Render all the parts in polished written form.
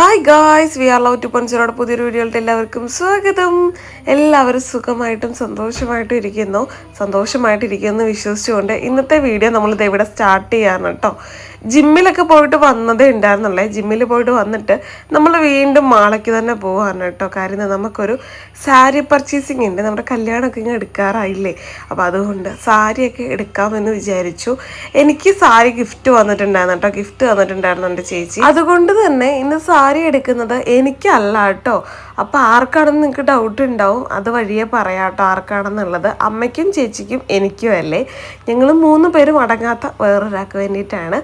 Hi guys, we are love 2.0 പുതിയൊരു വീഡിയോയിലോട്ട് എല്ലാവർക്കും സ്വാഗതം. എല്ലാവരും സുഖമായിട്ടും സന്തോഷമായിട്ടിരിക്കുമെന്ന് വിശ്വസിച്ചുകൊണ്ട് ഇന്നത്തെ വീഡിയോ നമ്മളിത് ഇവിടെ സ്റ്റാർട്ട് ചെയ്യാണ് കേട്ടോ. ജിമ്മിലൊക്കെ പോയിട്ട് വന്നതേ ഉണ്ടായിരുന്നുള്ളേ. ജിമ്മിൽ പോയിട്ട് വന്നിട്ട് നമ്മൾ വീണ്ടും മാളയ്ക്ക് തന്നെ പോവാണ് കേട്ടോ. കാര്യം നമുക്കൊരു സാരി പർച്ചേസിങ് ഉണ്ട്. നമ്മുടെ കല്യാണമൊക്കെ ഇങ്ങനെ എടുക്കാറായില്ലേ, അപ്പോൾ അതുകൊണ്ട് സാരിയൊക്കെ എടുക്കാമെന്ന് വിചാരിച്ചു. എനിക്ക് സാരി ഗിഫ്റ്റ് വന്നിട്ടുണ്ടായിരുന്നു കേട്ടോ. ഗിഫ്റ്റ് തന്നിട്ടുണ്ടായിരുന്നു എൻ്റെ ചേച്ചി. അതുകൊണ്ട് തന്നെ ഇന്ന് സാരി എടുക്കുന്നത് എനിക്കല്ല കേട്ടോ. അപ്പോൾ ആർക്കാണെന്ന് നിങ്ങൾക്ക് ഡൗട്ട് ഉണ്ടാവും, അത് വഴിയെ പറയാം കേട്ടോ ആർക്കാണെന്നുള്ളത്. അമ്മയ്ക്കും ചേച്ചിക്കും എനിക്കും അല്ലേ. ഞങ്ങൾ 3 പേരും അടങ്ങാത്ത വേറൊരാൾക്ക് വേണ്ടിയിട്ടാണ്.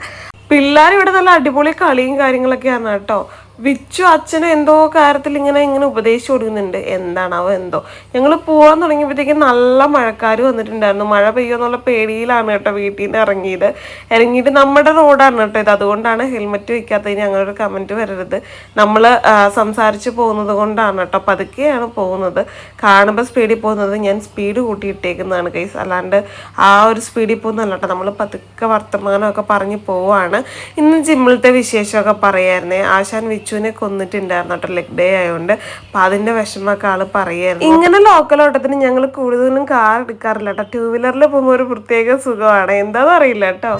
പിള്ളേർ ഇവിടെ നല്ല അടിപൊളി കളിയും കാര്യങ്ങളൊക്കെയാണ് കേട്ടോ. വിച്ചു അച്ഛന് എന്തോ കാര്യത്തിൽ ഇങ്ങനെ ഉപദേശിച്ചു കൊടുക്കുന്നുണ്ട്. എന്താണാവോ എന്തോ. ഞങ്ങൾ പോകാൻ തുടങ്ങിയപ്പോഴത്തേക്കും നല്ല മഴക്കാർ വന്നിട്ടുണ്ടായിരുന്നു. മഴ പെയ്യുമെന്നുള്ള പേടിയിലാണ് കേട്ടോ വീട്ടിൽ നിന്ന് ഇറങ്ങിയിട്ട് നമ്മുടെ റോഡാണ് കേട്ടോ ഇത്. അതുകൊണ്ടാണ് ഹെൽമെറ്റ് വയ്ക്കാത്തതിന് ഞങ്ങളൊരു കമൻറ്റ് വരരുത്. നമ്മൾ സംസാരിച്ച് പോകുന്നത് കൊണ്ടാണ് കേട്ടോ. പതുക്കെയാണ് പോകുന്നത്. കാണുമ്പോൾ സ്പീഡിൽ പോകുന്നത് ഞാൻ സ്പീഡ് കൂട്ടിയിട്ടേക്കുന്നതാണ് ഗൈസ്. അല്ലാണ്ട് ആ ഒരു സ്പീഡിൽ പോകുന്നതല്ല കേട്ടോ. നമ്മൾ പതുക്കെ വർത്തമാനമൊക്കെ പറഞ്ഞ് പോവാണ്. ഇന്ന് ജിമ്മിലത്തെ വിശേഷമൊക്കെ പറയായിരുന്നേ. ആശാൻ വിച്ചുവിനെ കൊന്നിട്ടുണ്ടായിരുന്നു കേട്ടോ, ലെഗ് ഡേ ആയതുകൊണ്ട്. അപ്പം അതിൻ്റെ വിഷമമൊക്കെ ആൾ പറയായിരുന്നു. ഇങ്ങനെ ലോക്കൽ ഓട്ടത്തിന് ഞങ്ങൾ കൂടുതലും കാർ എടുക്കാറില്ല കേട്ടോ. 2 വീലറിൽ പോകുമ്പോൾ ഒരു പ്രത്യേക സുഖമാണ്. എന്താണെന്ന് അറിയില്ല കേട്ടോ.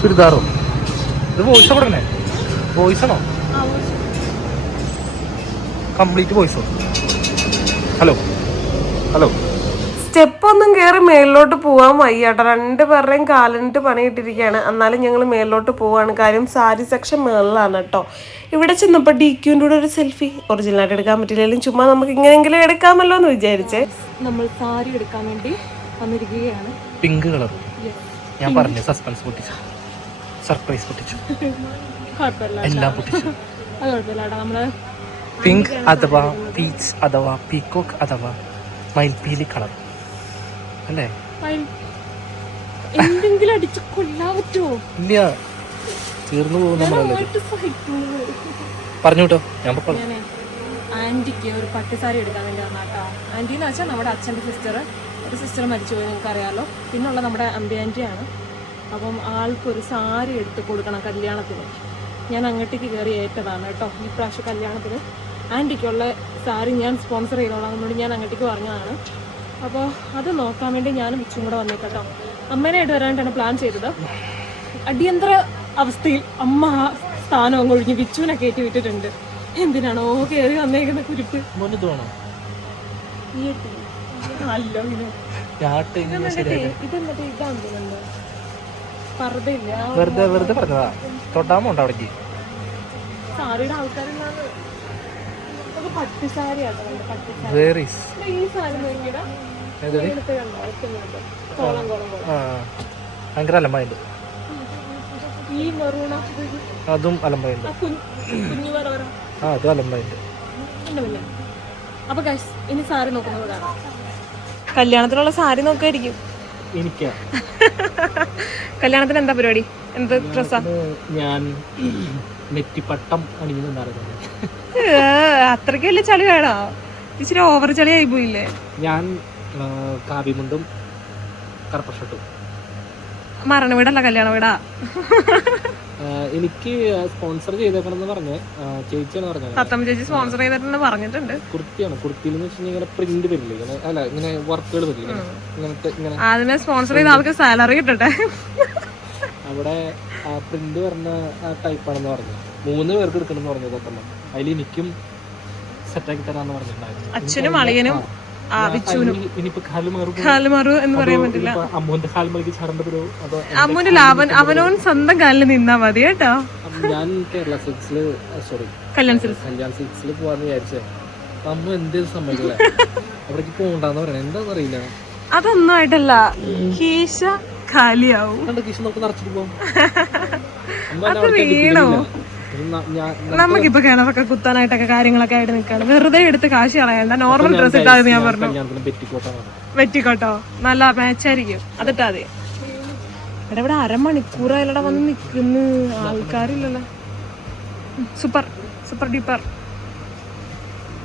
ചുരിദാറോ ഇത് വോയിസ് കൊടുക്കണേ? വോയിസാണോ? കംപ്ലീറ്റ് വോയിസോ? Hello hello. സ്റ്റെപ്പൊന്നും കയറി മേളിലോട്ട് പോകാൻ വയ്യ കേട്ടോ. 2 പേരുടെയും കാലിനിട്ട് പണിയിട്ടിരിക്കുകയാണ്. എന്നാലും ഞങ്ങൾ മേളിലോട്ട് പോവാണ്. കാര്യം സാരി സെക്ഷൻ മേളിലാണ് കേട്ടോ. ഇവിടെ ചെന്നപ്പോൾ DQൻ്റെ കൂടെ ഒരു സെൽഫി ഒറിജിനലായിട്ട് എടുക്കാൻ പറ്റില്ലെങ്കിലും ചുമ്മാ നമുക്ക് ഇങ്ങനെയെങ്കിലും എടുക്കാമല്ലോ എന്ന് വിചാരിച്ചേ. നമ്മൾ സാരി എടുക്കാൻ വേണ്ടി വന്നിരിക്കുകയാണ്. Pink colour. ഞാൻ പറഞ്ഞു സസ്പെൻസ് പൊട്ടിച്ചു, സർപ്രൈസ് പൊട്ടിച്ചു, എല്ലാം പൊട്ടിച്ചു. അത് കുഴപ്പമില്ല. നമ്മള് പിങ്ക് അഥവാ പീച്ച് അഥവാ പീക്കോക്ക് അഥവാ മയിൽപ്പീലി കളർ അല്ലേ? എന്തെങ്കിലും അടിച്ച് കൊല്ലാൻ പറ്റുമോ? ഇല്ല, തീർന്നു പോകും നമ്മളല്ലേ. പറഞ്ഞു കേട്ടോ. ഞാൻ ആന്റിക്ക് ഒരു പട്ടുസാരി എടുക്കാൻ വേണ്ടി വന്ന കേട്ടോ. ആന്റി എന്ന് വെച്ചാൽ നമ്മുടെ അച്ഛൻ്റെ ഒരു സിസ്റ്റർ മരിച്ചുപോയി, നിങ്ങൾക്ക് അറിയാമല്ലോ. പിന്നുള്ള നമ്മുടെ അമ്പി ആന്റിയാണ്. അപ്പം ആൾക്കൊരു സാരി എടുത്ത് കൊടുക്കണം കല്യാണത്തിന്. ഞാൻ അങ്ങോട്ടേക്ക് കയറി ഏറ്റതാണ് കേട്ടോ. ഈ പ്രാവശ്യം കല്യാണത്തിന് ആൻറ്റിക്കുള്ള സാരി ഞാൻ സ്പോൺസർ ചെയ്തോളാം എന്നുകൊണ്ട് ഞാൻ അങ്ങോട്ടേക്ക് പറഞ്ഞതാണ്. അപ്പോൾ അത് നോക്കാൻ വേണ്ടി ഞാനും വിച്ചും കൂടെ വന്നേക്കട്ടോ. അമ്മേനായിട്ട് വരാനായിട്ടാണ് പ്ലാൻ ചെയ്തത്. അടിയന്തര അവസ്ഥയിൽ അമ്മ ആ സ്ഥാനം അങ്ങ് ഒഴിഞ്ഞ് വിച്ചുവിനെ കയറ്റി വിട്ടിട്ടുണ്ട്. എന്തിനാണോ കയറി വന്നേക്കുന്ന കുരുപ്പ്. വെറുതെ പറഞ്ഞതാ. തൊട്ടാമുണ്ടോ അവിടേക്ക്? സാരിയുടെ ആൾക്കാരില്ലാതെ പട്ടുസാരിയാട്ടോ. ഭയങ്കര അലമ്പായിട്ട്. അതും അലമ്പായിട്ട്. അതും അലമ്പായിട്ട്. അപ്പൊ ഗൈസ് ഇനി സാരി നോക്കുന്നതാണ്. കല്യാണത്തിനുള്ള സാരി നോക്കുമായിരിക്കും. എനിക്കാ കല്യാണത്തിന് എന്താ പരിപാടി? എന്ത് ഡ്രസ്സാ? ഞാൻ നെറ്റിപ്പട്ടം അണിയുന്നുണ്ടായിരുന്നു. അത്രയ്ക്ക് വലിയ ചളി വേണോ? ഇച്ചിരി ഓവർ ചളി ആയി പോയില്ലേ? ഞാൻ കാവിമുണ്ടും കറുപ്പ ഷർട്ടും. മരണ വീടല്ല, കല്യാണ വീടാ. എനിക്ക് സ്പോൺസർ ചെയ്തേക്കണമെന്ന് പറഞ്ഞ ചേച്ചിയാണ് പറഞ്ഞത്. സത്തം ചേച്ചി സ്പോൺസർ ചെയ്തിട്ടുണ്ട് പറഞ്ഞിട്ടുണ്ട്. കുർത്തിയാണ്. കുർത്തിയിൽ എന്ന് വെച്ചാൽ ഇങ്ങനെ പ്രിന്റ് വരില്ലേ, ഇങ്ങനെ അല്ല ഇങ്ങനെ വർക്കുകൾ വരില്ലേ, ഇങ്ങനത്തെ ഇങ്ങനെ. ആദ്യമേ സ്പോൺസർ ചെയ്ത ആൾക്ക് സാലറി കിട്ടട്ടെ. അവിടെ ആ പ്രിന്റ് പറഞ്ഞ ടൈപ്പാണെന്ന് പറഞ്ഞു. 3 പേർക്ക് എടുക്കണമെന്ന് പറഞ്ഞു സത്തമ്മ. അതിൽ എനിക്കും സെറ്റാക്കി തരാന്ന് പറഞ്ഞിട്ടുണ്ടായിരുന്നു. അച്ഛനും അളിയനും ഇനിയിപ്പോ കാലുമാറു എന്ന് പറയാൻ പറ്റില്ല. അമ്മൂന്റെ കാൽമലിക്ക് ചടണ്ടോ? അതോ അമ്മൂന്റെ ലാഭൻ അവനോൻ സ്വന്തം കാലിൽ നിന്നാ മതി കേട്ടോ. ഞാൻ കേരള സിൽക്സില് കല്യാൺ സിൽക്സില് പോവാന്ന് വിചാരിച്ചേ. അമ്മ എന്തേലും സമ്മതിക്കില്ല. അവിടേക്ക് പോകണ്ടെന്ന് പറയണേ. എന്താന്ന് അറിയില്ല. അതൊന്നും ആയിട്ടല്ല, കീശ ഖാലിയാവും. കീശ നമുക്ക് നിറച്ചിട്ട് പോകും. അത് വീണോ? നമുക്കിപ്പോ കിണറൊക്കെ കുത്താനായിട്ടൊക്കെ കാര്യങ്ങളൊക്കെ ആയിട്ട് നിൽക്കാണ്. വെറുതെ എടുത്ത് കാശ് കളയണ്ട, നോർമൽ ഡ്രസ് ഇട്ടാന്ന് ഞാൻ പറഞ്ഞു. വെറ്റിക്കോട്ടോ, നല്ല മാച്ചായിരിക്കും, അതിട്ടാ മതി. ഇവിടെ 1/2 മണിക്കൂറായാലൂടെ വന്ന് നിൽക്കുന്നു, ആൾക്കാരില്ലല്ലോ. Super deeper.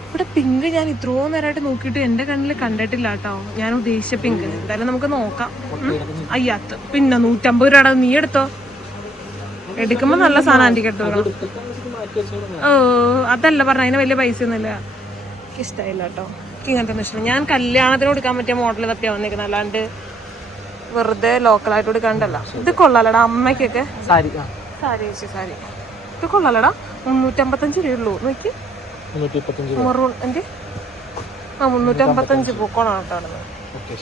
ഇവിടെ പിങ്ക് ഞാൻ ഇത്രയും നേരമായിട്ട് നോക്കിയിട്ട് എന്റെ കണ്ണിൽ കണ്ടിട്ടില്ല കേട്ടോ. ഞാൻ ഉദ്ദേശിച്ച പിങ്ക്. എന്തായാലും നമുക്ക് നോക്കാം. അയ്യാത്ത് പിന്നെ 150 രൂപ നീ എടുത്തോ. എടുക്കുമ്പോ നല്ല സാധനം ആന്റിക്ക് എടുത്തു കൊടുക്കണം. എടുത്തിട്ട് നമുക്ക് മാറ്റി വെച്ചോളാം. ഓ അതല്ല പറഞ്ഞ, അതിന് വലിയ പൈസ ഒന്നുമില്ല. എനിക്ക് ഇഷ്ടമായില്ല കേട്ടോ. എനിക്ക് ഇങ്ങനത്തെ ഒന്നും ഇഷ്ടം. ഞാൻ കല്യാണത്തിന് കൊടുക്കാൻ പറ്റിയ മോഡൽ തപ്പിയാ വന്നിരിക്കുന്നത്, അല്ലാണ്ട് വെറുതെ ലോക്കലായിട്ട് കൊടുക്കാണ്ടല്ല. ഇത് കൊള്ളാലടാ അമ്മയ്ക്കൊക്കെ. സാരി സാരി ചേച്ചി സാരി ഇത് കൊള്ളാലടാ. 355 രൂപയുള്ളൂ. നോക്കി 325. മറൂൺ എൻ്റെ 355 പൂക്കോളാണ് കേട്ടോ.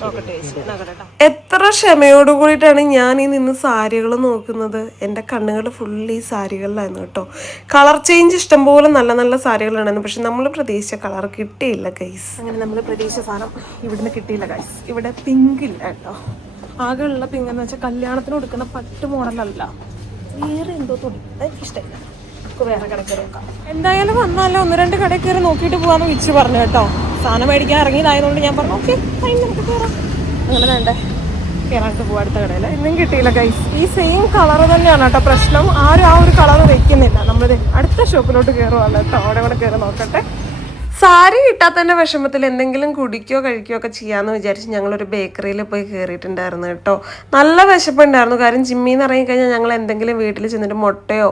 നോക്കട്ടെ ചേച്ചി നോക്കട്ടെ. എത്ര ക്ഷമയോട് കൂടിയിട്ടാണ് ഞാൻ ഈ നിന്ന് സാരികൾ നോക്കുന്നത്. എൻ്റെ കണ്ണുകൾ ഫുള്ള് ഈ സാരികളിലായിരുന്നു കേട്ടോ. കളർ ചേഞ്ച് ഇഷ്ടംപോലെ നല്ല നല്ല സാരികളുണ്ടായിരുന്നു. പക്ഷെ നമ്മൾ പ്രതീക്ഷിച്ച കളർ കിട്ടിയില്ല ഗൈസ്. അങ്ങനെ നമ്മൾ പ്രതീക്ഷിച്ച സാധനം ഇവിടുന്ന് കിട്ടിയില്ല ഗൈസ്. ഇവിടെ പിങ്ക് ഇല്ല കേട്ടോ. ആകെ ഉള്ള പിങ്ക് എന്ന് വെച്ചാൽ കല്യാണത്തിന് കൊടുക്കുന്ന പട്ട് മോഡലല്ല, വേറെ എന്തോ തുണി. എനിക്കിഷ്ടമില്ല. നമുക്ക് വേറെ കടയിൽ കയറി നോക്കാം. എന്തായാലും വന്നാലോ 1-2 കടയിൽ കയറി നോക്കിയിട്ട് പോകാമെന്ന് വിളിച്ച് പറഞ്ഞു കേട്ടോ. സാധനം മേടിക്കാൻ ഇറങ്ങിയതായതുകൊണ്ട് ഞാൻ പറഞ്ഞു ഓക്കെ ഫൈൻ നമുക്ക് കയറാം. അങ്ങനെ വേണ്ടേ കയറാണ്ട് പോവാം അടുത്ത കടയിൽ. ഇന്നും കിട്ടിയില്ല ഗൈസ്. ഈ സെയിം കളർ തന്നെയാണ് കേട്ടോ പ്രശ്നം. ആരും ആ ഒരു കളർ വെക്കുന്നില്ല. നമ്മൾ അടുത്ത ഷോപ്പിലോട്ട് കയറുവാണ് കേട്ടോ. അവിടെ കൂടെ കയറി നോക്കട്ടെ. സാരി കിട്ടാത്തതിൻ്റെ വിഷമത്തിൽ എന്തെങ്കിലും കുടിക്കുകയോ കഴിക്കുകയോ ഒക്കെ ചെയ്യാമെന്ന് വിചാരിച്ച് ഞങ്ങളൊരു ബേക്കറിയിൽ പോയി കയറിയിട്ടുണ്ടായിരുന്നു കേട്ടോ. നല്ല വിശപ്പുണ്ടായിരുന്നു. കാര്യം ജിമ്മിന്ന് ഇറങ്ങിക്കഴിഞ്ഞാൽ ഞങ്ങൾ എന്തെങ്കിലും വീട്ടിൽ ചെന്നിട്ട് മുട്ടയോ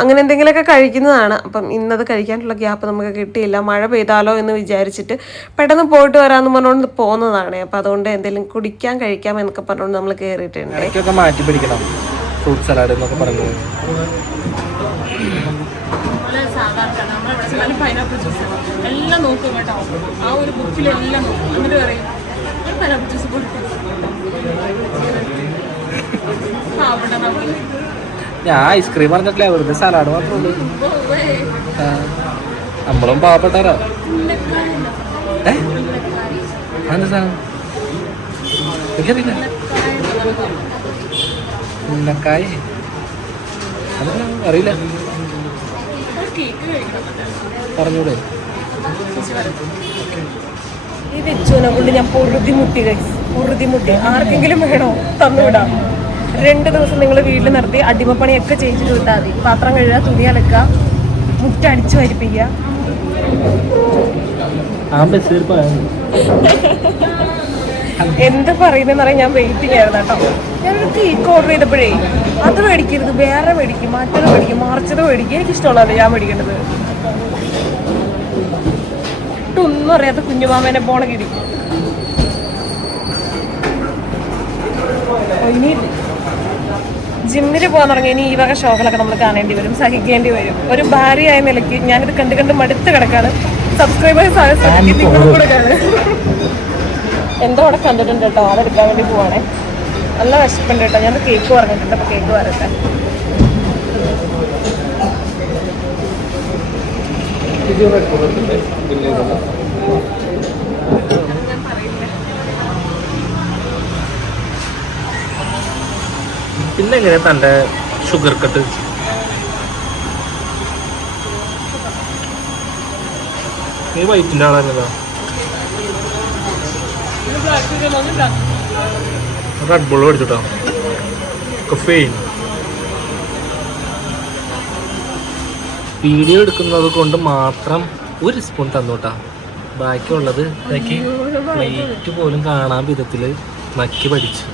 അങ്ങനെ എന്തെങ്കിലുമൊക്കെ കഴിക്കുന്നതാണ്. അപ്പം ഇന്നത് കഴിക്കാനുള്ള ഗ്യാപ്പ് നമുക്ക് കിട്ടിയില്ല. മഴ പെയ്താലോ എന്ന് വിചാരിച്ചിട്ട് പെട്ടെന്ന് പോയിട്ട് വരാമെന്ന് പറഞ്ഞുകൊണ്ട് പോകുന്നതാണ്. അപ്പം അതുകൊണ്ട് എന്തെങ്കിലും കുടിക്കാൻ കഴിക്കാം എന്നൊക്കെ പറഞ്ഞുകൊണ്ട് നമ്മൾ കയറിയിട്ടുണ്ട്. ഇടയ്ക്കൊക്കെ മാറ്റി പിടിക്കണം. ഫ്രൂട്ട് സലാഡ് എന്നൊക്കെ പറഞ്ഞു. പൈനാപ്പിൾ ജ്യൂസ് എല്ലാം നോക്കും കേട്ടോ. ആ ഒരു ബുക്കിലെല്ലാം നോക്കും. എന്നിട്ട് പറയും പൈനാപ്പിൾ ജ്യൂസ് ഞാൻ ഐസ്ക്രീം പറഞ്ഞിട്ടില്ല, വെറുതെ സലാഡ് മാത്രമേ ഉള്ളൂ. നമ്മളും പാവപ്പെട്ടാരോ. എന്താ സാധനം എനിക്കറിയില്ല. ഉന്നക്കായ അതൊന്നും അറിയില്ല. പറഞ്ഞൂടെ. ഈ വെച്ചോനെ കൊണ്ട് ഞാൻ പൊറുതിമുട്ടി ഗൈസ്. പൊറുതിമുട്ടി. ആർക്കെങ്കിലും വേണോ തന്നുവിടാം. 2 ദിവസം നിങ്ങൾ വീട്ടിൽ നിർത്തി അടിമപ്പണിയൊക്കെ ചെയ്തിട്ട് വിട്ടാൽ മതി. പാത്രം കഴുകുക, തുണി അലക്കുക, മുറ്റടിച്ചു വരിപ്പിക്കുക. എന്ത് പറയുന്നതെന്ന് പറയാൻ ഞാൻ വെയിറ്റിംഗ് ആയിരുന്നു കേട്ടോ. ഞാനൊരു കേക്ക് ഓർഡർ ചെയ്തപ്പോഴേ അത് മേടിക്കരുത്, വേറെ മേടിക്കും, മറ്റത് മേടിക്കും, മറിച്ചത് മേടിക്കും. എനിക്കിഷ്ടമുള്ളതല്ലേ ഞാൻ മേടിക്കേണ്ടത്. ഒന്നും അറിയാത്ത കുഞ്ഞുമാമേനെ പോണ കിടി. ഇനി ജിമ്മിൽ പോകാൻ തുടങ്ങി ഇനി ഈ വക ഷോകളൊക്കെ നമ്മൾ കാണേണ്ടി വരും, സഹിക്കേണ്ടി വരും. ഒരു ഭാര്യയായ നിലയ്ക്ക് ഞാനിത് കണ്ട് കണ്ട് മടുത്ത് കിടക്കാണ്. സബ്സ്ക്രൈബേഴ്സ് നിങ്ങളും കൂടെ കാണും. എന്തോ അവിടെ കണ്ടിട്ടുണ്ട് കേട്ടോ. അതെടുക്കാൻ വേണ്ടി പോവാണേ. നല്ല വിശപ്പുണ്ട് കേട്ടോ. ഞാൻ കേക്ക് പറഞ്ഞിട്ടുണ്ട്. അപ്പോൾ കേക്ക് വരട്ടെ. പിന്നെ എങ്ങനെയാ തൻ്റെ ഷുഗർ കട്ട്? നീ വൈറ്റിൻ്റെ ആളാണല്ലോ. റെഡ് ബുൾ മേടിച്ചോട്ടോ. കഫേൻ. വീഡിയോ എടുക്കുന്നത് കൊണ്ട് മാത്രം 1 സ്പൂൺ തന്നോട്ടാ. ബാക്കിയുള്ളത് ഇതൊക്കെ പ്ലേറ്റ് പോലും കാണാൻ വിധത്തിൽ നക്കി പഠിച്ചു.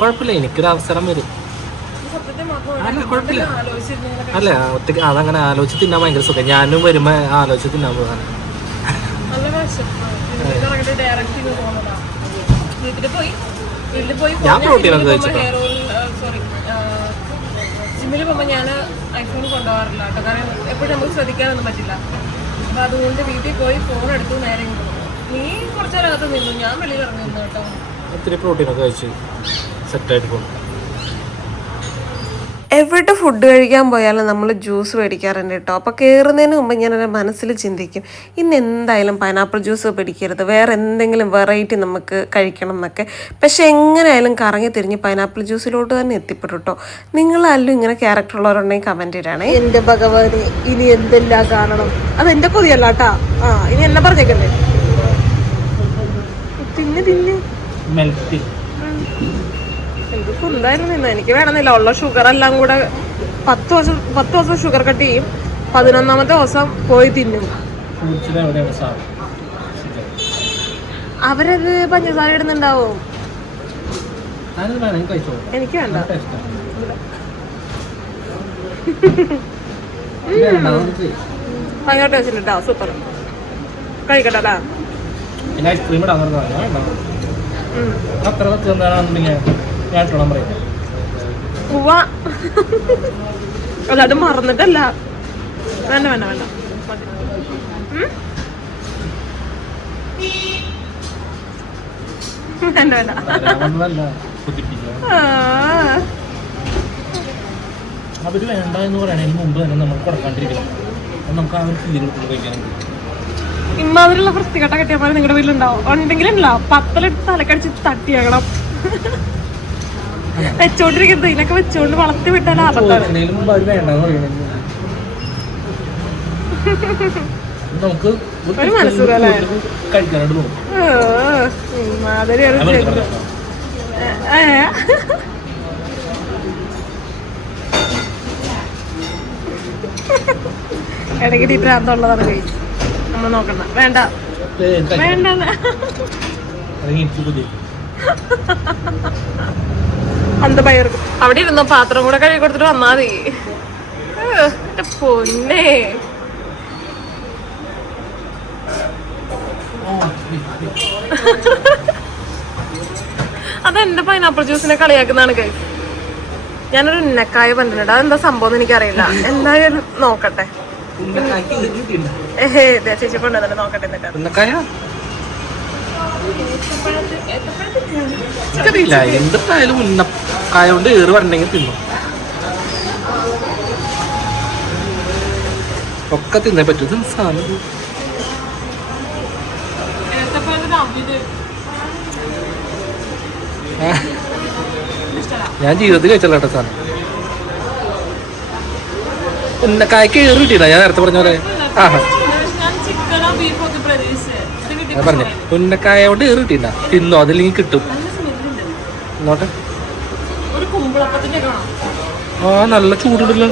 കുഴപ്പമില്ല, എനിക്കൊരു അവസരം വരും. അല്ല കുഴപ്പമില്ല. അല്ല ഒറ്റയ്ക്ക് അതങ്ങനെ ആലോചിച്ച് തിന്നാൻ ഭയങ്കര സുഖം. ഞാനും വരുമ്പോൾ ആലോചിച്ച് തിന്നാൻ പോകാൻ. ഞാൻ പ്രോട്ടീനൊക്കെ കഴിച്ചിട്ടോ. ജിമ്മിൽ പോകുമ്പോൾ ഞാൻ ഐഫോൺ കൊണ്ടുപോകാറില്ല കേട്ടോ. കാരണം എപ്പോഴും നമുക്ക് ശ്രദ്ധിക്കാനൊന്നും പറ്റില്ല. അപ്പോൾ അതുകൊണ്ട് വീട്ടിൽ പോയി ഫോൺ എടുത്തു നേരെ നീ കുറച്ചേരകത്ത് നിന്നു, ഞാൻ വെളിയിൽ ഇറങ്ങി നിന്നു കേട്ടോ. ഒത്തിരി പ്രോട്ടീനൊക്കെ കഴിച്ച് സെറ്റായിട്ട് പോകും. എവിടെ ഫുഡ് കഴിക്കാൻ പോയാലും നമ്മൾ ജ്യൂസ് മേടിക്കാറുണ്ട് കേട്ടോ. അപ്പോൾ കയറുന്നതിന് മുമ്പ് ഞാനൊരു മനസ്സിൽ ചിന്തിക്കും, ഇന്ന് എന്തായാലും പൈനാപ്പിൾ ജ്യൂസ് പിടിക്കരുത്, വേറെ എന്തെങ്കിലും വെറൈറ്റി നമുക്ക് കഴിക്കണം എന്നൊക്കെ. പക്ഷെ എങ്ങനെയായാലും കറങ്ങി തിരിഞ്ഞ് പൈനാപ്പിൾ ജ്യൂസിലോട്ട് തന്നെ എത്തിപ്പെട്ടു കേട്ടോ. നിങ്ങളാലും ഇങ്ങനെ ക്യാരക്ടർ ഉള്ളവരുണ്ടെങ്കിൽ കമൻറ്റ് ഇടാണേ. എൻ്റെ ഭഗവാന് ഇനി എന്തെല്ലാം കാണണം. അതെൻ്റെ കൊതിയല്ല കേട്ടാ. ഇനി എന്നെ പറഞ്ഞേക്കണ്ടേ. തിന്ന് എന്തൊക്കെ ഉണ്ടായിരുന്നു. എനിക്ക് വേണമെന്നില്ല. ഉള്ള ഷുഗർ എല്ലാം കൂടെ 10 ദിവസം ഷുഗർ കട്ട് ചെയ്യും. 11ാമത്തെ ദിവസം പോയി തിന്നും. അവരത് പഞ്ചസാര ഇടുന്നുണ്ടാവും. എനിക്ക് വേണ്ട. ഭയങ്കര ടേസ്റ്റ് ഉണ്ട് കേട്ടോ, സൂപ്പർ. കഴിക്കട്ടെ അല്ലേ? പിന്നെ ഐസ്ക്രീം ഇടാൻ അത്ര എന്താണെന്നുണ്ടെങ്കിൽ ഞാൻ ഇട്ടോളാൻ പറയും. ഉവ്വ. അല്ല അത് മറന്നിട്ടല്ല. വേണ്ട വേണ്ട വേണ്ട വേണ്ട വേണ്ട. അവര് വേണ്ട എന്ന് പറയണതിന് മുമ്പ് തന്നെ നമ്മൾ കൊടുക്കാണ്ടിരിക്കണം. നമുക്ക് ആ ഒരു ഫീൽ കഴിക്കാനുണ്ട്. ഇമ്മാതിരിയുള്ള വൃത്തികെട്ട കെട്ടിയമാര് നിങ്ങളുടെ വീട്ടിലുണ്ടാവും. ഉണ്ടെങ്കിലല്ല പത്തലെടുത്ത് തലക്കടിച്ച് തട്ടിയാകണം. വെച്ചോണ്ടിരിക്കുന്നത് ഇതിനൊക്കെ വെച്ചോണ്ട് വളർത്തി വിട്ടാൽ ആപത്താണ്. നമുക്ക് ഒരു മനസ്സുഖല്ലേ കഴിക്കാനായിട്ട് തോന്നും. മാതിരിയാണ് ചെയ്യുന്നത്. ഇടയ്ക്ക് ഭ്രാന്തമുള്ളതാണ് കഴിച്ചു. നമ്മൾ നോക്കണ്ട. വേണ്ട വേണ്ട. അന്ത പയർക്കും അവിടെ ഇരുന്നോ, പാത്രം കൂടെ കഴുകി കൊടുത്തിട്ട് വന്നാ മതി. പൊന്നേ, അതെന്റെ പൈനാപ്പിൾ ജ്യൂസിനെ കളിയാക്കുന്നതാണ് കൈ. ഞാനൊരു ഉന്നക്കായ പറഞ്ഞിട്ടുണ്ട്. അതെന്താ സംഭവം എനിക്കറിയില്ല. എന്തായാലും നോക്കട്ടെ. ചേച്ചി കൊണ്ടുവന്നിട്ട് നോക്കട്ടെ. എനിക്കറിയില്ല എന്തായാലും ഉന്നക്കായ കൊണ്ട് ഏറ് വരണ്ടെങ്കിൽ തിന്നു. ഒക്കെ തിന്നേ പറ്റൂ. സാധനം ഞാൻ ജീവിതത്തിൽ കഴിച്ചല്ലോ കേട്ടോ സാധനം. ഉന്നക്കായ്ക്ക് ഏറ് കിട്ടിയില്ല. ഞാൻ നേരത്തെ പറഞ്ഞ പോലെ ഞാൻ പറഞ്ഞു ഉന്നക്കായ കൊണ്ട് ഏറ് കിട്ടിയില്ല. തിന്നോ, അതില്ലെങ്കിൽ കിട്ടും. നോട്ടെ. ആ നല്ല ചൂടുണ്ടല്ലോ.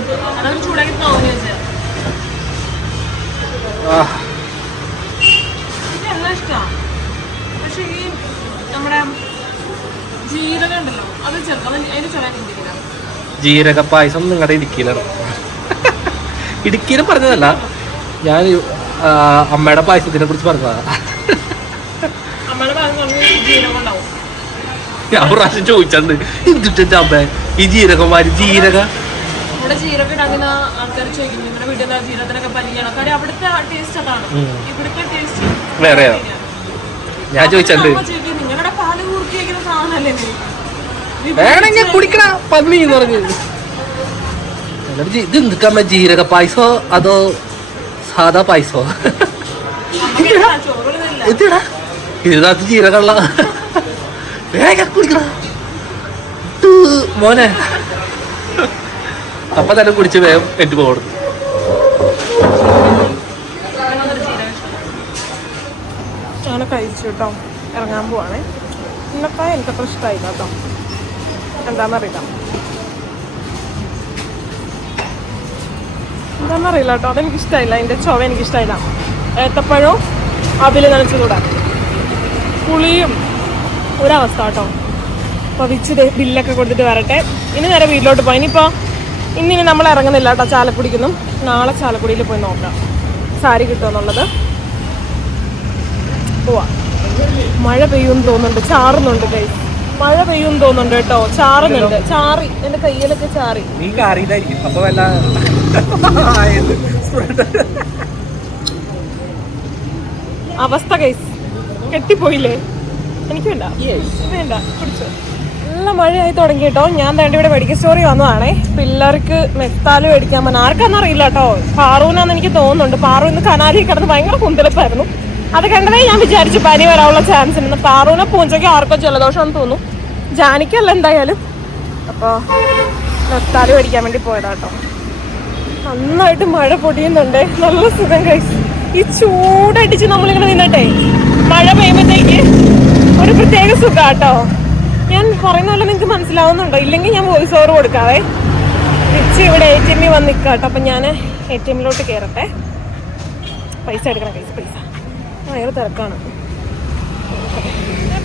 പക്ഷെ ഈ നമ്മുടെ ജീരകം ഉണ്ടല്ലോ, അത് ജീരക പായസം നിങ്ങളുടെ ഇടുക്കിയിലാണ്. ഇടുക്കിയിലും പറഞ്ഞതല്ല, ഞാൻ അമ്മയുടെ പായസത്തിനെ കുറിച്ച് പറഞ്ഞതാ. ഞാൻ പ്രാവശ്യം ചോദിച്ചിട്ടുണ്ട് എന്തിട്ട് അമ്മ ഈ ജീരകമാര് ജീരക ജീരകം ഇടാങ്ങുന്ന ആൾക്കാർ ചോദിക്കുന്നു നിങ്ങളുടെ വീട്ടിൽ ജീരകത്തിനൊക്കെ പരിചയമാണ്. കാര്യം അവിടുത്തെ ടേസ്റ്റ് അതാണ്, ഇവിടുത്തെ ടേസ്റ്റ് വേറെ. ഞാൻ ചോദിച്ചിട്ടുണ്ട് നിങ്ങളുടെ പാല് കൂർത്തിയേക്കുന്ന സാധനല്ലേ വേണമെങ്കിൽ കുടിക്കണ പന്നി എന്ന് പറഞ്ഞു. ഇത് എന്തിട്ടമ്മ ജീരക പായസോ അതോ സാധാ പായസോ? എന്തിടാ ഇതിനകത്ത് ജീരകമുള്ള വേഗം കുടിക്കണ മോനെ. അപ്പൊ തന്നെ കുടിച്ച് വേഗം എറ്റ് പോകണം. അങ്ങനെ കഴിച്ചു കേട്ടോ. ഇറങ്ങാൻ പോവാണേ. ഉന്നക്കായ എനിക്കത്ര ഇഷ്ടമായില്ല കേട്ടോ. എന്താണെന്നറിയില്ല കേട്ടോ. അതെനിക്കിഷ്ടമായില്ല. അതിൻ്റെ ചുവ എനിക്കിഷ്ടമായില്ല. ഏത്തപ്പഴവും അവിൽ നനച്ചുകൂടാ, പുളിയും ഒരവസ്ഥ കേട്ടോ. അപ്പോൾ വിച്ച് ബില്ലൊക്കെ കൊടുത്തിട്ട് വരട്ടെ. ഇനി നേരെ വീട്ടിലോട്ട് പോയി. ഇന്നിനി നമ്മൾ ഇറങ്ങുന്നില്ല കേട്ടോ ചാലക്കുടിക്കൊന്നും. നാളെ ചാലക്കുടിയിൽ പോയി നോക്കാം സാരി കിട്ടുമെന്നുള്ളത്. പോവാ. മഴ പെയ്യുമെന്ന് തോന്നുന്നുണ്ട്, ചാറുന്നുണ്ട്. കൈ മഴ പെയ്യുമെന്ന് തോന്നുന്നുണ്ട് കേട്ടോ. ചാറുന്നുണ്ട്. ചാറി എൻ്റെ കയ്യിലൊക്കെ ചാറി. അവസ്ഥ കൈസ് കെട്ടിപ്പോയില്ലേ? എനിക്ക് വേണ്ട വേണ്ട കുടിച്ചു. നല്ല മഴയായി തുടങ്ങി കേട്ടോ. ഞാൻ വേണ്ടി ഇവിടെ മെഡിക്കൽ സ്റ്റോറിൽ വന്നതാണേ. പിള്ളേർക്ക് മെത്താല് മേടിക്കാൻ പറഞ്ഞ ആർക്കാന്നറിയില്ല കേട്ടോ. പാറൂനാന്ന് എനിക്ക് തോന്നുന്നുണ്ട്. പാറു ഇന്ന് കനാലിൽ കിടന്ന് ഭയങ്കര കുന്തളിപ്പായിരുന്നു. അത് കണ്ടതേ ഞാൻ വിചാരിച്ചു പനി വരാനുള്ള ചാൻസ് ഉണ്ട്. പാറൂനെ പൂഞ്ചയ്ക്ക് ആർക്കോ ജലദോഷമെന്ന് തോന്നുന്നു. ജാനിക്കല്ല എന്തായാലും. അപ്പോൾ മെത്താല് മേടിക്കാൻ വേണ്ടി പോയതാ കേട്ടോ. നന്നായിട്ട് മഴ പൊടിയുന്നുണ്ട്. നല്ല സുഖം കഴിച്ചു. ഈ ചൂടടിച്ച് നമ്മളിങ്ങനെ നിന്നിട്ടേ മഴ പെയ്യുമ്പോഴത്തേക്ക് ഒരു പ്രത്യേക സുഖം കേട്ടോ. ഞാൻ പറയുന്ന പോലെ നിങ്ങൾക്ക് മനസ്സിലാവുന്നുണ്ടോ? ഇല്ലെങ്കിൽ ഞാൻ വോയിസ് ഓവർ കൊടുക്കാവേ. തിരിച്ച് ഇവിടെ ATM വന്ന് നിൽക്കാം കേട്ടോ. അപ്പം ഞാൻ ATM കയറട്ടെ. പൈസ എടുക്കണം. പൈസ ഭയങ്കര തിരക്കാണ്.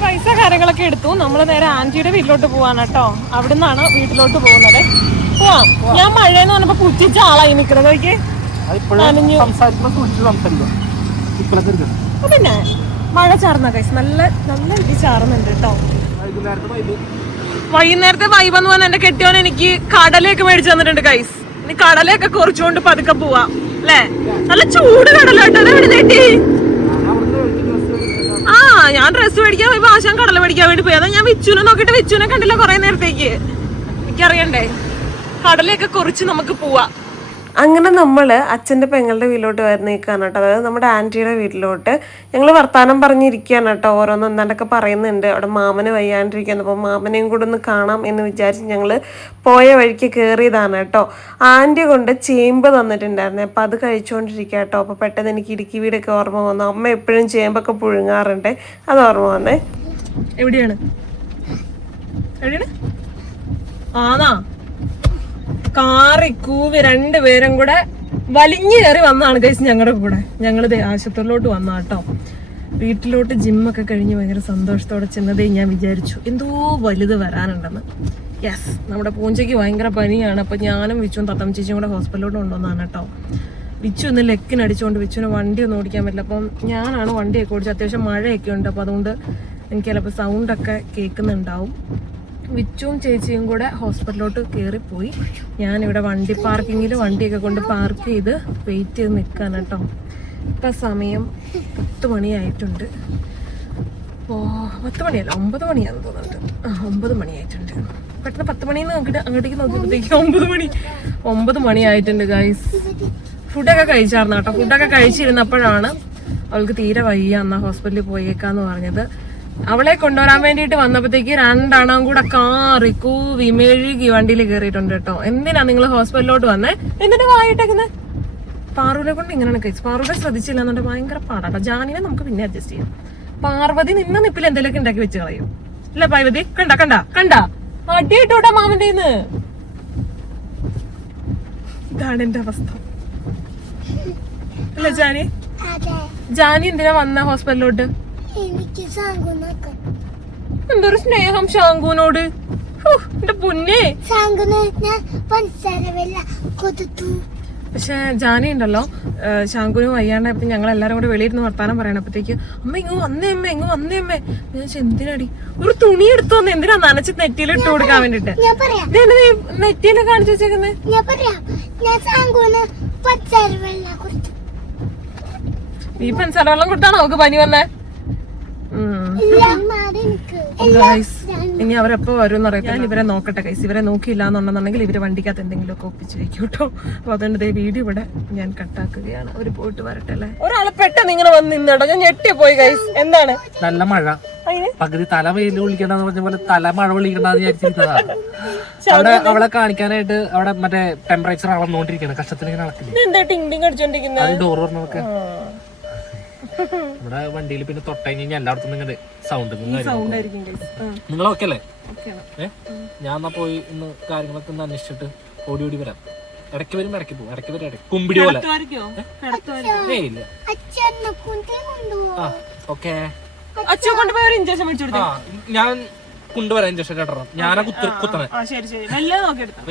പൈസ കാര്യങ്ങളൊക്കെ എടുത്തു. നമ്മൾ നേരെ ആൻറ്റിയുടെ വീട്ടിലോട്ട് പോവാണ് കേട്ടോ. അവിടെ നിന്നാണ് വീട്ടിലോട്ട് പോകുന്നത്. പോവാം. ഞാൻ മഴയെന്ന് പറഞ്ഞപ്പോ പുറ്റിച്ച ആളായി നിക്കണത് നോക്കി. പിന്നെ മഴ ചാർന്ന കൈസ് നല്ല നല്ല രീതി ചാറുന്നുണ്ട് കേട്ടോ. വൈകുന്നേരത്തെ വൈബ് എന്ന് പറഞ്ഞാൽ എന്റെ കെട്ടിയോൻ എനിക്ക് കടലയൊക്കെ മേടിച്ചു തന്നിട്ടുണ്ട് കൈസ്. ഇനി കടലയൊക്കെ കുറച്ചുകൊണ്ട് പതുക്കെ പോവാം അല്ലേ. നല്ല ചൂട് കടല കേട്ടോ. അതെവിടെ നേട്ടി? ആ ഞാൻ ഡ്രസ്സ് മേടിക്കാൻ പോയി ആശാൻ കടല മേടിക്കാൻ വേണ്ടി പോയി. അതാ ഞാൻ വിച്ചുനെ നോക്കിട്ട് വിച്ചുനെ കണ്ടില്ല കുറെ നേരത്തേക്ക്. എനിക്കറിയണ്ടേ. കടലയൊക്കെ കുറച്ച് നമുക്ക് പോവാം. അങ്ങനെ നമ്മൾ അച്ഛൻ്റെ പെങ്ങളുടെ വീട്ടിലോട്ട് വരുന്നേക്കാണ് കേട്ടോ. അതായത് നമ്മുടെ ആൻറ്റിയുടെ വീട്ടിലോട്ട് ഞങ്ങൾ വർത്തമാനം പറഞ്ഞിരിക്കുകയാണ് കേട്ടോ. ഓരോന്നും എന്താണ്ടൊക്കെ പറയുന്നുണ്ട്. അവിടെ മാമന് വയ്യാണ്ടിരിക്കുന്നു. അപ്പോൾ മാമനെയും കൂടെ ഒന്ന് കാണാം എന്ന് വിചാരിച്ച് ഞങ്ങൾ പോയ വഴിക്ക് കയറിയതാണ് കേട്ടോ. ആൻറ്റി കൊണ്ട് ചേമ്പ് തന്നിട്ടുണ്ടായിരുന്നേ. അപ്പോൾ അത് കഴിച്ചുകൊണ്ടിരിക്കുക കേട്ടോ. അപ്പോൾ പെട്ടെന്ന് എനിക്ക് ഇടുക്കി വീടൊക്കെ ഓർമ്മ വന്നു. അമ്മ എപ്പോഴും ചേമ്പൊക്കെ പുഴുങ്ങാറുണ്ട്. അത് ഓർമ്മ വന്നേ. എവിടെയാണ് ആന്നാ കാറി കൂവി രണ്ടുപേരും കൂടെ വലിഞ്ഞു കയറി വന്നാണ് ഗൈസ് ഞങ്ങളുടെ കൂടെ. ഞങ്ങളിത് ആശുപത്രിയിലോട്ട് വന്ന കേട്ടോ. വീട്ടിലോട്ട് ജിമ്മൊക്കെ കഴിഞ്ഞ് ഭയങ്കര സന്തോഷത്തോടെ ചെന്നതേ ഞാൻ വിചാരിച്ചു എന്തോ വലുത് വരാനുണ്ടെന്ന്. യെസ്, നമ്മുടെ പൂഞ്ചയ്ക്ക് ഭയങ്കര പനിയാണ്. അപ്പം ഞാനും വിച്ചുവും തത്തം ചേച്ചിയും കൂടെ ഹോസ്പിറ്റലിലോട്ട് കൊണ്ടുവന്നാണ് കേട്ടോ. വിച്ചു ഒന്ന് ലെക്കിനടിച്ചുകൊണ്ട് വിച്ചുവിന് വണ്ടി ഒന്നും ഓടിക്കാൻ പറ്റില്ല. അപ്പം ഞാനാണ് വണ്ടിയൊക്കെ ഓടിച്ചത്. അത്യാവശ്യം മഴയൊക്കെ ഉണ്ട്. അപ്പോൾ അതുകൊണ്ട് എനിക്ക് ചിലപ്പോൾ സൗണ്ടൊക്കെ കേൾക്കുന്നുണ്ടാവും. വിച്ചുവും ചേച്ചിയും കൂടെ ഹോസ്പിറ്റലിലോട്ട് കയറിപ്പോയി. ഞാനിവിടെ വണ്ടി പാർക്കിങ്ങിൽ വണ്ടിയൊക്കെ കൊണ്ട് പാർക്ക് ചെയ്ത് വെയിറ്റ് ചെയ്ത് നിൽക്കാൻ കേട്ടോ. ഇപ്പം സമയം 10 മണിയായിട്ടുണ്ട്. ഓ 10 മണിയല്ല 9 മണിയാണെന്ന് തോന്നുന്നുണ്ട്. 9 മണിയായിട്ടുണ്ട്. പെട്ടെന്ന് 10 മണിന്ന് നോക്കിയിട്ട് അങ്ങോട്ടേക്ക് നോക്കിയപ്പോഴത്തേക്ക് 9 മണിയായിട്ടുണ്ട് ഗൈസ്. ഫുഡൊക്കെ കഴിച്ചായിരുന്നു കേട്ടോ. ഫുഡൊക്കെ കഴിച്ചിരുന്നപ്പോഴാണ് അവൾക്ക് തീരെ വയ്യ എന്നാ ഹോസ്പിറ്റലിൽ പോയേക്കാന്ന് പറഞ്ഞത്. അവളെ കൊണ്ടുവരാൻ വേണ്ടിയിട്ട് വന്നപ്പോഴത്തേക്ക് 2 എണ്ണം കൂടെ കാറി കൂവി മെഴുകി വണ്ടിയിൽ കയറിയിട്ടുണ്ട് കേട്ടോ. എന്തിനാ നിങ്ങൾ ഹോസ്പിറ്റലിലോട്ട് വന്നേ? എന്നിട്ട് വായിട്ടേക്കുന്നത് പാറുവിനെ കൊണ്ട് ഇങ്ങനെയാണ് കഴിച്ചു. പാറുവിനെ ശ്രദ്ധിച്ചില്ല എന്നുണ്ടെങ്കിൽ ഭയങ്കര പാടാട്ടോ. ജാനിനെ നമുക്ക് പിന്നെ അഡ്ജസ്റ്റ് ചെയ്യാം. പാർവതി നിന്ന നിപ്പിൽ എന്തെങ്കിലുമൊക്കെ ഉണ്ടാക്കി വെച്ച് കളയും അല്ലേ പാർവതി? കണ്ട അടിയിട്ടോട്ടാ മാമന്റെ ഇതാണ് എന്റെ അവസ്ഥ അല്ലേ ജാനി? ജാനി എന്തിനാ വന്ന ഹോസ്പിറ്റലിലോട്ട്? എന്തൊരു സ്നേഹം ഷാങ്കുവിനോട്. എന്റെ പൊന്നേ. പക്ഷെ ജാനി ഉണ്ടല്ലോ, ഷാങ്കുവിന് വയ്യാണ്ടായപ്പോ ഞങ്ങൾ എല്ലാരും കൂടെ വെളിയിരുന്ന് വർത്താനം പറയണപ്പോഴത്തേക്ക് അമ്മ ഇങ്ങ് വന്നേ അമ്മേ. ഞാൻ എന്തിനാടി ഒരു തുണി എടുത്തു വന്ന് എന്തിനാ നനച്ച് നെറ്റിയിൽ ഇട്ട് കൊടുക്കാൻ വേണ്ടിട്ട്? നെറ്റിയില് കാണിച്ചു വെച്ചേക്കുന്നേ. നീ പഞ്ചസാര വെള്ളം കൊടുത്താണോ നമുക്ക് പനി വന്നേ? ഇനി അവരെപ്പോ വരും അറിയാം. ഞാൻ ഇവരെ നോക്കട്ടെ കൈസ്. ഇവരെ നോക്കിയില്ല എന്നുണ്ടെന്നുണ്ടെങ്കിൽ ഇവര് വണ്ടിക്കകത്ത് എന്തെങ്കിലുമൊക്കെ ഒപ്പിച്ച് വെക്കും കേട്ടോ. അപ്പൊ അതുകൊണ്ട് വീഡിയോ ഇവിടെ ഞാൻ കട്ടാക്കുകയാണ്. അവര് പോയിട്ട് വരട്ടെ അല്ലേ. ഒരാളെ പെട്ടെന്ന് ഇങ്ങനെ വന്ന് നിന്നോ. ഞാൻ ഞെട്ടിപ്പോയി കൈസ്. എന്താണ്? നല്ല മഴ. പകുതി തല വെയിൽ വിളിക്കണ്ടെന്ന് പറഞ്ഞ പോലെ തല മഴ വിളിക്കണ്ടെന്ന് വിചാരിച്ചിരുന്നതാണ്. അവിടെ അവളെ കാണിക്കാനായിട്ട് അവിടെ മറ്റേ ടെമ്പറേച്ചർ അളന്നുകൊണ്ടിരിക്കുകയാണ്. കഷ്ടത്തിന് നടക്കില്ല. എന്താ ടിങ് ടിങ് അടിച്ചോണ്ടിരിക്കുന്നത്? ഡോർ പറഞ്ഞൊക്കെ നമ്മുടെ വണ്ടിയിൽ പിന്നെ തൊട്ടഴിഞ്ഞ് എല്ലായിടത്തും ഇങ്ങനെ സൗണ്ട്. നിങ്ങൾ ഓക്കെ അല്ലേ? ഞാൻ എന്നാ പോയി ഇന്ന് കാര്യങ്ങളൊക്കെ ഒന്ന് അന്വേഷിച്ചിട്ട് ഓടി വരാം. ഇടയ്ക്ക് വരും ഇടയ്ക്ക് പോകും. ഇടയ്ക്ക് വരും ഇടയ്ക്ക് കുമ്പിടി പോലെ. ഇല്ല ഓക്കെ. ഞാൻ കൊണ്ടുവരാം ഇഞ്ചക്ഷൻ ഇടണം. ഞാനാ കുത്തണേ.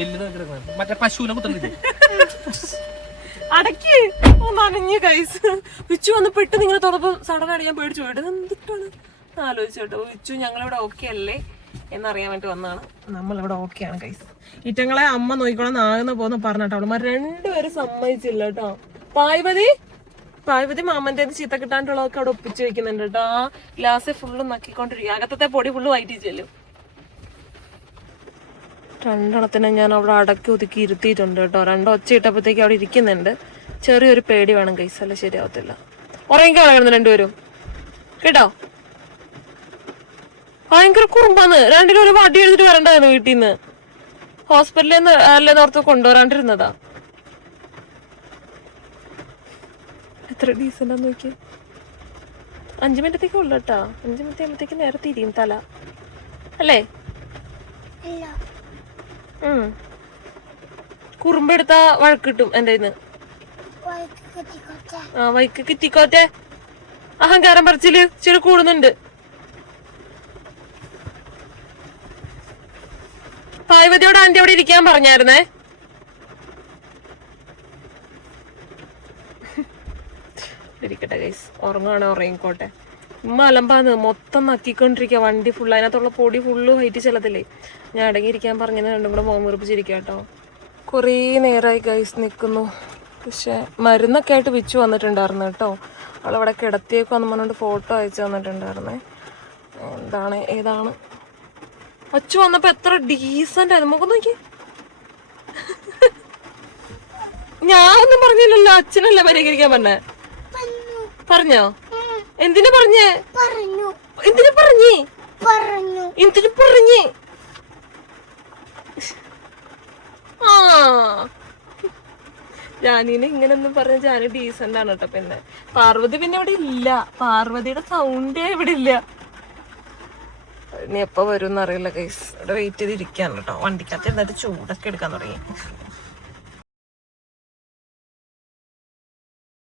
വലുത് മറ്റേ പശുവിനെ കുത്തണില്ലേ? അടക്കി നനഞ്ഞ് കൈസ്. വിച്ചു വന്ന് പെട്ടെന്ന് ഇങ്ങനെ തുറപ്പ് സഡൻ അടിയാൻ പേടിച്ചു പോയിട്ട് എന്തിട്ടാണ് ആലോചിച്ചോട്ടോ. വിച്ചു ഞങ്ങളിവിടെ ഓക്കെ അല്ലേ എന്നറിയാൻ വേണ്ടി വന്നതാണ്. നമ്മളിവിടെ ഓക്കെയാണ് കൈസ്. ഇറ്റങ്ങളെ അമ്മ നോക്കിക്കോളാം നാകുന്ന പോന്ന് പറഞ്ഞിട്ടോ. അവളമാർ രണ്ടുപേരും സമ്മതിച്ചില്ല കേട്ടോ. പായ്വതി മാമന്റെ ചീത്ത കിട്ടാണ്ടുള്ളതൊക്കെ അവിടെ ഒപ്പിച്ച് വെക്കുന്നുണ്ട് കേട്ടോ. ആ ഗ്ലാസ് ഫുള്ള് നക്കിക്കൊണ്ടിരിക്കും. അകത്തത്തെ പൊടി ഫുള്ള് വൈറ്റ് ചെല്ലും. 2 എണ്ണത്തിനെ ഞാൻ അവിടെ അടക്കി ഒതുക്കി ഇരുത്തിയിട്ടുണ്ട് കേട്ടോ. 2 ഒച്ച ഇട്ടപ്പോഴത്തേക്ക് അവിടെ ഇരിക്കുന്നുണ്ട്. ചെറിയൊരു പേടി വേണം കൈസ്, അല്ല ശരിയാവത്തില്ല. ഉറങ്ങിക്കാൻ കിടന്നു രണ്ടുപേരും കേട്ടോ. ഭയങ്കര കുറുമ്പാന്ന്. 2 ഒരു പാട്ടി എടുത്തിട്ട് വരണ്ടായിരുന്നു വീട്ടിൽ നിന്ന്. ഹോസ്പിറ്റലിൽ നിന്ന് അല്ലേ ഓർത്ത് കൊണ്ടുവരാണ്ടിരുന്നതാ. എത്ര ഡീസൻ്റാന്ന് നോക്കി. 5 മിനിറ്റത്തേക്ക് ഉള്ളു കേട്ടാ. 5 മിനിറ്റ് ആകുമ്പോഴത്തേക്ക് നേരെ തിരിയും തല അല്ലേ? കുറുമ്പെടുത്താ വഴക്കിട്ടും എന്റെ ഇന്ന്. വൈക്ക് കിറ്റിക്കോട്ടെ. അഹങ്കാരം പറിച്ചില് ചെറു കൂടുന്നുണ്ട്. പായ്വതിയോട് ആന്റി അവിടെ ഇരിക്കാൻ പറഞ്ഞായിരുന്നേ. ഇരിക്കട്ടെ ഗൈസ്, ഉറങ്ങുവാണെ ഉറങ്ങിക്കോട്ടെ. ഉമ്മ അലമ്പാന്ന് മൊത്തം നക്കിക്കൊണ്ടിരിക്കുക, വണ്ടി ഫുള്ള്, അതിനകത്തുള്ള പൊടി ഫുള്ള് ഹൈറ്റ് ചെല്ലത്തില്ലേ. ഞാൻ അടങ്ങിയിരിക്കാൻ പറഞ്ഞത് രണ്ടും കൂടെ മുഖം വീർപ്പിച്ചിരിക്കുക കേട്ടോ. കുറേ നേരമായി ഗൈസ് നിൽക്കുന്നു. പക്ഷെ മരുന്നൊക്കെ ആയിട്ട് വിച്ചു വന്നിട്ടുണ്ടായിരുന്നു കേട്ടോ. അവളവിടെ കിടത്തിയേക്കാന്ന് പറഞ്ഞുകൊണ്ട് ഫോട്ടോ അയച്ചു തന്നിട്ടുണ്ടായിരുന്നേ. എന്താണ് ഏതാണ് അച്ചു വന്നപ്പോ എത്ര ഡീസന്റ് ആയിരുന്നു, മുഖം നോക്കി. ഞാനൊന്നും പറഞ്ഞില്ലല്ലോ, അച്ഛനല്ലേ പരിഹരിക്കാൻ പറഞ്ഞേ. പറഞ്ഞോ? എന്തിനു പറഞ്ഞേ? എന്തിനു പറഞ്ഞേ? എന്തിനു പറഞ്ഞേ? ആ ജാനീനെ ഇങ്ങനൊന്നും പറഞ്ഞ ജാനി ഡീസന്റ് ആണ് കേട്ടോ. പിന്നെ പാർവതി പിന്നെ ഇവിടെ ഇല്ല, പാർവതിയുടെ സൗണ്ടേ ഇവിടെ ഇല്ല. ഇനി എപ്പോ വരും എന്നറിയില്ല ഗൈസ്. ഇവിടെ വെയിറ്റ് ചെയ്തിരിക്കാണ് കേട്ടോ. വണ്ടിക്കകത്ത് എന്നിട്ട് ചൂടൊക്കെ എടുക്കാൻ തുടങ്ങി.